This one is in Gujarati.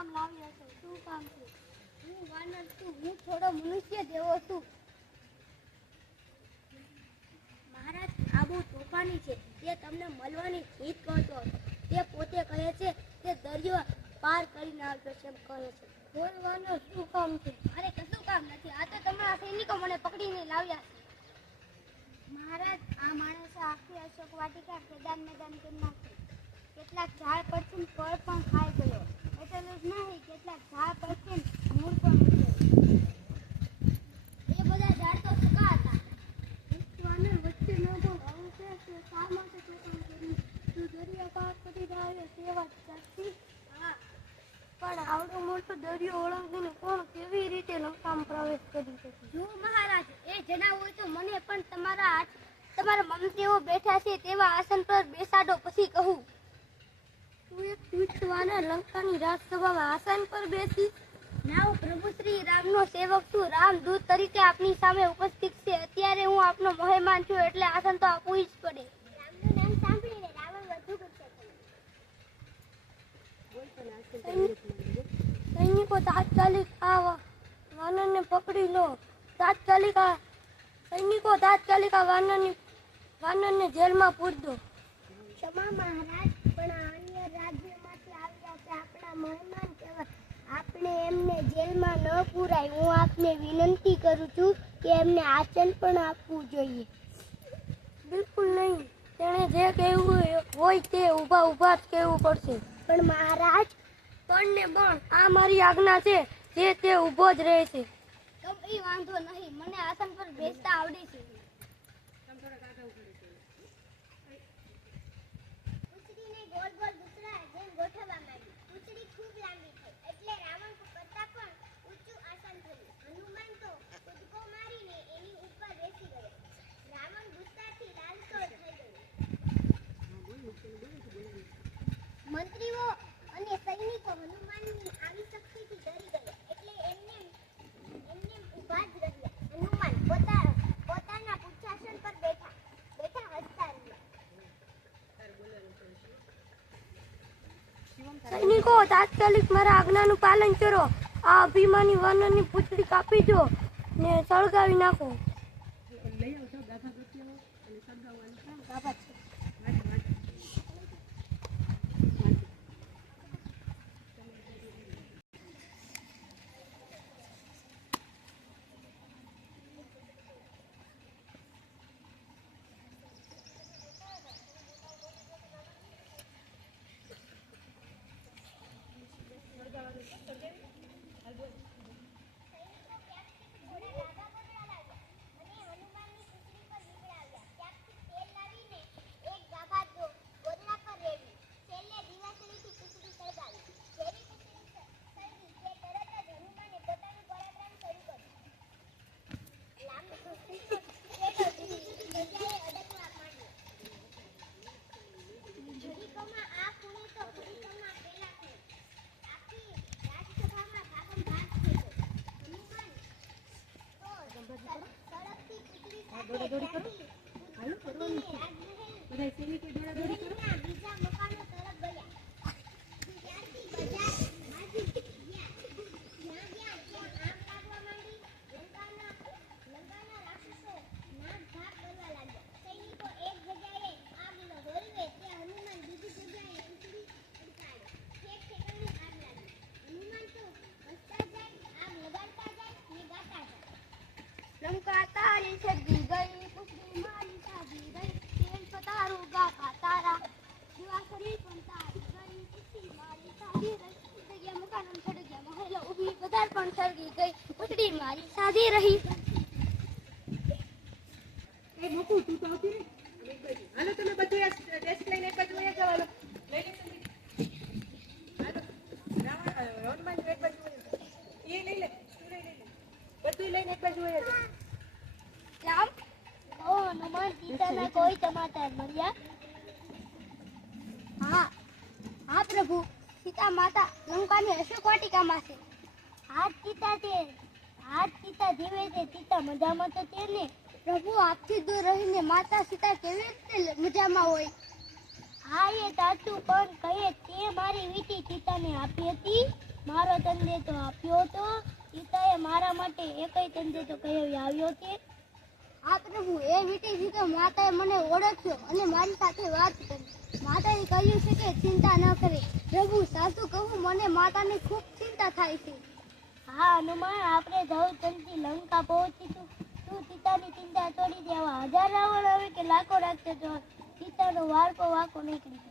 કામ લાવ્યા છો? શું કામ છે? હું વાનર છું, હું થોડો મનુષ્ય જેવો છું. મહારાજ, આ બહુ તોફાની છે. તે તમને મળવાની જીદ કરતો હતો. તે પોતે કહે છે કે દરિયો પાર કરીને આવતો છે એમ કહે છે. બોલવાનું શું કામ છે? અરે કશું કામ નથી. આ તો તમારા સૈનિકો મને પકડીને લાવ્યા છે. મહારાજ, આ માણસે આખી અશોક વાટિકા મેદાન કરી નાખી. કેટલાક ઝાડ પરથી ફળ પણ ખાઈ ગયો. એટલું જ નહીં, કેટલાક ઝાડ પરથી મૂળ પણ ઉતર્યું. એ બધા ઝાડ તો સૂકા હતા. વચ્ચે ન તો આવું છે કે શા માટે તોફાન કર્યું? તું દરિયા પાર કરી રહ્યો તે વાત સાચી? હા, પણ આવડો મોટો દરિયો ઓળંગીને કોણ કેવી રીતે લંકામાં પ્રવેશ કરી શકે? જો મહારાજ, એ જણાવવું હોય તો મને પણ તમારા મંત્રીઓ બેઠા છે તેવા આસન પર બેસાડો, પછી કહું. તું એક તુચ્છ વાનર લંકાની રાજસભામાં આસન પર બેસી? ના, હું પ્રભુ શ્રી રામનો સેવક છું. રામ દૂત તરીકે આપની સામે ઉપસ્થિત છે. અત્યારે હું આપનો મહેમાન છું, એટલે આસન તો આપવું જ પડે. રામનું નામ સાંભળીને રાવણ વધુ ગુસ્સે થયો. સૈનિકો, તાત્કાલિક આ વાનરને પકડી લો. સૈનિકો, તાત્કાલિક આ વાનરને જેલમાં પૂરી દો. ક્ષમા મહારાજ, પણ આ અન્ય રાજ્યમાંથી આવ્યા છે. આપણા મહેમાન કહેવાય. આપણે એમને જેલમાં ન પૂરાય. હું આપને વિનંતી કરું છું કે એમને આસન પણ આપવું જોઈએ. બિલકુલ નહીં. તેણે જે કહેવું હોય તે ઊભા જ કહેવું પડશે. પણ મહારાજ, પણ ને પણ આ મારી આજ્ઞા છે. જે તે ઊભો જ રહે છે. કઈ વાંધો નહીં, મને આસન પર બેસતા આવડે છે. પૂંછડીને ગોળ ગોળ દૂસરા જેમ ગોઠવવા માંડી. પૂંછડી ખૂબ લાંબી થઈ એટલે રાવણ કરતા પણ ઊંચું આસન થયું. હનુમાન તો કૂદકો મારીને એની ઉપર બેસી ગયો. રાવણ ગુસ્સાથી લાલચોળ થઈ ગયો. મંત્રીઓ અને સૈનિકો હનુમાનની આવી શક્તિથી ડરી ગયા એટલે એમને ઊભા જ રહ્યા. હનુમાન પોતાના પુચ્છાસન પર બેઠા હસતા રહ્યા. સૈનિકો, તાત્કાલિક મારા આજ્ઞાનું પાલન કરો. આ અભિમાની વાનરની પૂંછડી કાપી દો ને સળગાવી નાખો. દોડાદોડી કરો. હાલો કરવાનું છે. બધા સૈનિકો દોડાદોડી કરો. બીજા મકાનો તરફ ગયા. ત્યાંથી બજાર માજી ગયા. જ્યાં આગ લાગવા માંડી. લંકાના રાક્ષસો નાક ભાગ કરવા લાગ્યા. સૈનિકો એક જગ્યાએ આગ હોલવે ત્યાં હનુમાન બીજી જગ્યાએ પૂંછડી અડકાડે. ઠેક ઠેકાણે આગ લાગી. હનુમાન તો હસતા જાય, આગ લગાડતા જાય ને ગાતા જાય. લંકા તારી સજી ગઈ, પૂંછડી મારી સાજી ગઈ, તેલ પતારું ગાતા તારા, દિવાસળી પણ તારી ગઈ, પૂંછડી મારી સાજી રહી, સળગ્યા મકાનો સળગ્યા મહેલો ઊભી, બજાર પણ સળગી ગઈ, પૂંછડી મારી સાજી રહી. એ મૂકું, તું તો આવતી ને. હાલો તમે બધું ડેસ્ક લઈને એક બાજુ વયા જાવ. લઈ લે હાલો. હનુમાન એક બાજુ એ લઈ લે, બધું લઈને એક બાજુ વયા જાવ. રામ, ઓ હનુમાન, સીતાના કોઈ સમાચાર મળ્યા? હા પ્રભુ, સીતા માતા લંકાની અશોક વાટિકામાં છે. હાથ સીતા જીવે છે. સીતા મજામાં તો તેને પ્રભુ આપથી દૂર રહીને માતા સીતા કેવી રીતે મજામાં હોય? હા એ સાચું, પણ કહે તે મારી વીંટી સીતાને આપી હતી, મારો સંદેશો આપ્યો હતો. સીતાએ મારા માટે એકય સંદેશો કહી આવ્યો છે? હા પ્રભુ, એ વીંટી સીતો માતાએ મને ઓળખ્યો અને મારી સાથે વાત કરી. માતાએ કહ્યું છે કે ચિંતા ન કરે. પ્રભુ, સાચું કહું, મને માતાની ખૂબ ચિંતા થાય છે. હા હનુમાન, આપણે જલ્દી લંકા પહોંચીશું. તું સીતાની ચિંતા છોડી દેવા 1000 રાવણ આવે કે લાખો રાક્ષસો, સીતાનો વાળકો વાંકો નીકળી જાય.